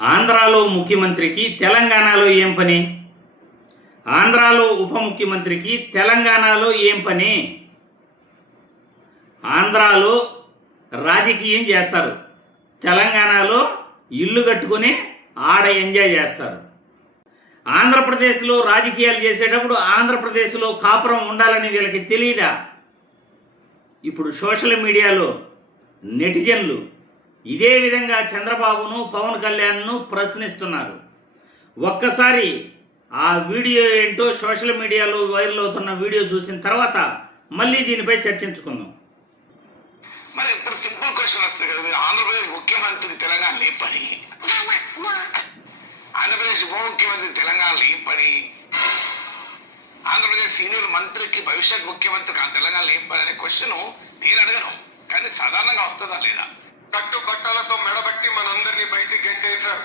ఆంధ్రాలో ముఖ్యమంత్రికి తెలంగాణలో ఏం పని? ఆంధ్రాలో ఉప ముఖ్యమంత్రికి తెలంగాణలో ఏం పని? ఆంధ్రాలో రాజకీయం చేస్తారు, తెలంగాణలో ఇల్లు కట్టుకుని ఆడ ఎంజాయ్ చేస్తారు. ఆంధ్రప్రదేశ్లో రాజకీయాలు చేసేటప్పుడు ఆంధ్రప్రదేశ్లో కాపురం ఉండాలని వీళ్ళకి తెలియదా? ఇప్పుడు సోషల్ మీడియాలో నెటిజన్లు ఇదే విధంగా చంద్రబాబును పవన్ కళ్యాణ్ను ప్రశ్నిస్తున్నారు. ఒక్కసారి ఆ వీడియో ఏంటో సోషల్ మీడియాలో వైరల్ అవుతున్న వీడియో చూసిన తర్వాత మళ్ళీ దీనిపై చర్చించుకుందాం. మరి ఇప్పుడు సింపుల్ క్వశ్చన్ వస్తుంది కదా, ఆంధ్రప్రదేశ్ ముఖ్యమంత్రి తెలంగాణ ఏం పని? ఆంధ్రప్రదేశ్ ఉప ముఖ్యమంత్రి తెలంగాణలో ఏం పని? ఆంధ్రప్రదేశ్ సీనియర్ మంత్రికి భవిష్యత్ ముఖ్యమంత్రికి తెలంగాణలో ఏం పని అనే క్వశ్చన్ నేను అడగను, కానీ సాధారణంగా వస్తుందా లేదా? కట్టుబట్టలతో మెడబట్టి మనందరినీ బయటికి గెంటేశారు.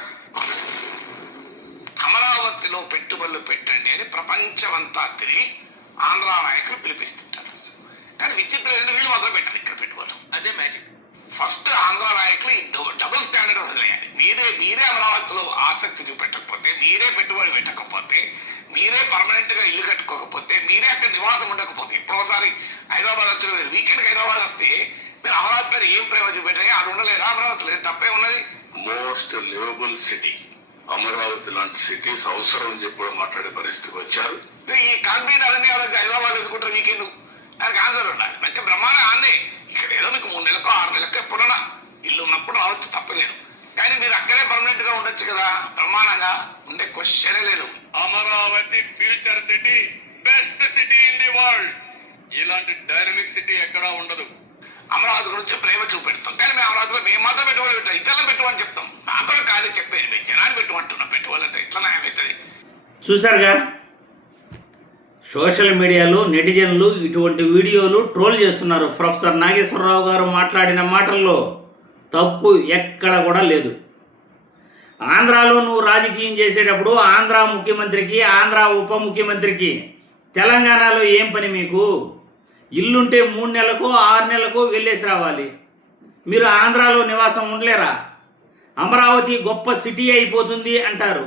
అమరావతిలో పెట్టుబడులు పెట్టండి అని ప్రపంచమంతా తిరిగి ఆంధ్ర నాయకులు పిలిపిస్తుంటారు. కానీ విచిత్రం వీళ్ళు మాత్రం పెట్టాలి ఇక్కడ పెట్టుబడులు. అదే మ్యాజిక్. ఫస్ట్ ఆంధ్ర నాయకులు డబుల్ స్టాండర్డ్ వదిలేయాలి. మీరే అమరావతిలో ఆసక్తి చూపెట్టకపోతే, మీరే పెట్టుబడి పెట్టకపోతే, మీరే పర్మనెంట్ గా ఇల్లు కట్టుకోకపోతే, మీరే అక్కడ నివాసం ఉండకపోతే, ఇప్పుడోసారి హైదరాబాద్ వచ్చి వీకెండ్కి హైదరాబాద్ వస్తే మీరు అమరావతి పేరు ఏం ప్రేమ చూపెట్టాయి? ఆడ ఉండలేరా? అమరావతి లేదు, తప్పే ఉన్నది. మోస్ట్ లివబుల్ సిటీ అమరావతి లాంటి సిటీస్ అవసరం అని చెప్పి మాట్లాడే పరిస్థితికి వచ్చారు. ఈ కాన్వీనర్ అన్ని హైదరాబాద్ ఎదుర్కొంటారు వీకెండ్, దానికి ఆన్సర్ ఉండాలి. అంటే బ్రహ్మాండ ఆందే ఇక్కడ ఏదో మీకు 3 నెలలకు 6 నెలలకు ఎప్పుడన్నా ఇల్లు ఉన్నప్పుడు రావచ్చు, తప్పలేదు. కానీ మీరు అక్కడే పర్మనెంట్ గా ఉండొచ్చు కదా, బ్రహ్మాండంగా ఉండే క్వశ్చనే లేదు. Amaravati future city, best city in the world. ఇలాంటి డైనమిక్ సిటీ ఎక్కడా ఉండదు. అమరావతి గురించి ప్రేమ చూపెడతాం, కానీ మేము అమరావతిలో మేము మాత్రం పెట్టుబడి పెట్టాం, ఇతరులను పెట్టుబడి చెప్తాం. నాకు కూడా కానీ చెప్పేది మేము జనాన్ని పెట్టుకుంటున్నాం. పెట్టుబడి అంటే ఎట్లా న్యాయమవుతుంది? చూశారుగా, సోషల్ మీడియాలో నెటిజన్లు ఇటువంటి వీడియోలు ట్రోల్ చేస్తున్నారు. ప్రొఫెసర్ నాగేశ్వరరావు గారు మాట్లాడిన మాటల్లో తప్పు ఎక్కడ కూడా లేదు. ఆంధ్రాలో నువ్వు రాజకీయం చేసేటప్పుడు ఆంధ్ర ముఖ్యమంత్రికి, ఆంధ్ర ఉప ముఖ్యమంత్రికి తెలంగాణలో ఏం పని? మీకు ఇల్లుంటే 3 నెలలకు 6 నెలలకు వెళ్ళేసి రావాలి. మీరు ఆంధ్రాలో నివాసం ఉండలేరా? అమరావతి గొప్ప సిటీ అయిపోతుంది అంటారు.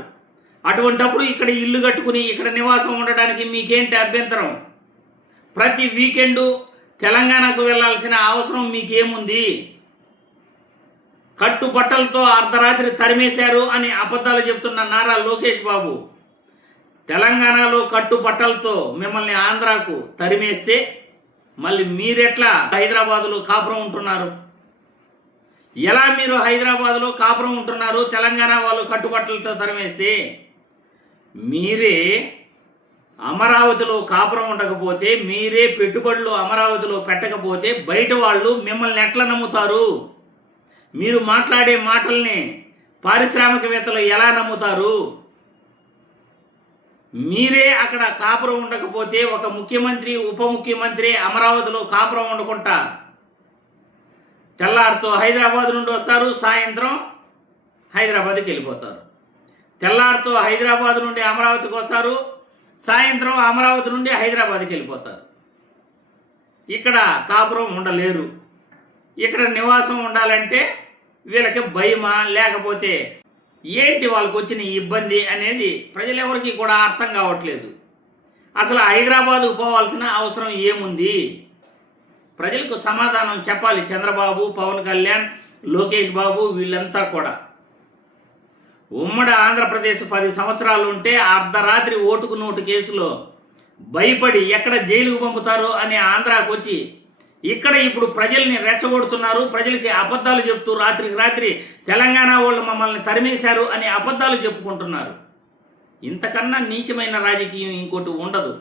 అటువంటప్పుడు ఇక్కడ ఇల్లు కట్టుకుని ఇక్కడ నివాసం ఉండడానికి మీకేంటి అభ్యంతరం? ప్రతి వీకెండు తెలంగాణకు వెళ్ళాల్సిన అవసరం మీకేముంది? కట్టుబట్టలతో అర్ధరాత్రి తరిమేశారు అని అబద్ధాలు చెప్తున్న నారా లోకేష్ బాబు, తెలంగాణలో కట్టుబట్టలతో మిమ్మల్ని ఆంధ్రాకు తరిమేస్తే మళ్ళీ మీరెట్లా హైదరాబాదులో కాపురం ఉంటున్నారు? ఎలా మీరు హైదరాబాదులో కాపురం ఉంటున్నారు తెలంగాణ వాళ్ళు కట్టుబట్టలతో తరిమేస్తే? మీరే అమరావతిలో కాపురం ఉండకపోతే, మీరే పెట్టుబడులు అమరావతిలో పెట్టకపోతే బయట వాళ్ళు మిమ్మల్ని ఎట్లా నమ్ముతారు? మీరు మాట్లాడే మాటల్ని పారిశ్రామికవేత్తలు ఎలా నమ్ముతారు? మీరే అక్కడ కాపురం ఉండకపోతే ఒక ముఖ్యమంత్రి, ఉప ముఖ్యమంత్రి అమరావతిలో కాపురం ఉండకుండా తెల్లారితో హైదరాబాద్ నుండి వస్తారు, సాయంత్రం హైదరాబాద్కి వెళ్ళిపోతారు. తెల్లారితో హైదరాబాద్ నుండి అమరావతికి వస్తారు, సాయంత్రం అమరావతి నుండి హైదరాబాద్కి వెళ్ళిపోతారు. ఇక్కడ కాపురం ఉండలేరు. ఇక్కడ నివాసం ఉండాలంటే వీళ్ళకి భయమా, లేకపోతే ఏంటి వాళ్ళకు వచ్చిన ఇబ్బంది అనేది ప్రజలెవరికి కూడా అర్థం కావట్లేదు. అసలు హైదరాబాద్కు పోవాల్సిన అవసరం ఏముంది? ప్రజలకు సమాధానం చెప్పాలి చంద్రబాబు, పవన్ కళ్యాణ్, లోకేష్ బాబు వీళ్ళంతా కూడా. ఉమ్మడి ఆంధ్రప్రదేశ్ 10 సంవత్సరాలు ఉంటే అర్ధరాత్రి ఓటుకు నోటు కేసులో భయపడి ఎక్కడ జైలుకు పంపుతారో అని ఆంధ్రాకు వచ్చి ఇక్కడ ఇప్పుడు ప్రజల్ని రెచ్చగొడుతున్నారు. ప్రజలకి అబద్ధాలు చెప్తూ రాత్రికి రాత్రి తెలంగాణ వాళ్ళు మమ్మల్ని తరిమేశారు అని అబద్ధాలు చెప్పుకుంటున్నారు. ఇంతకన్నా నీచమైన రాజకీయం ఇంకోటి ఉండదు.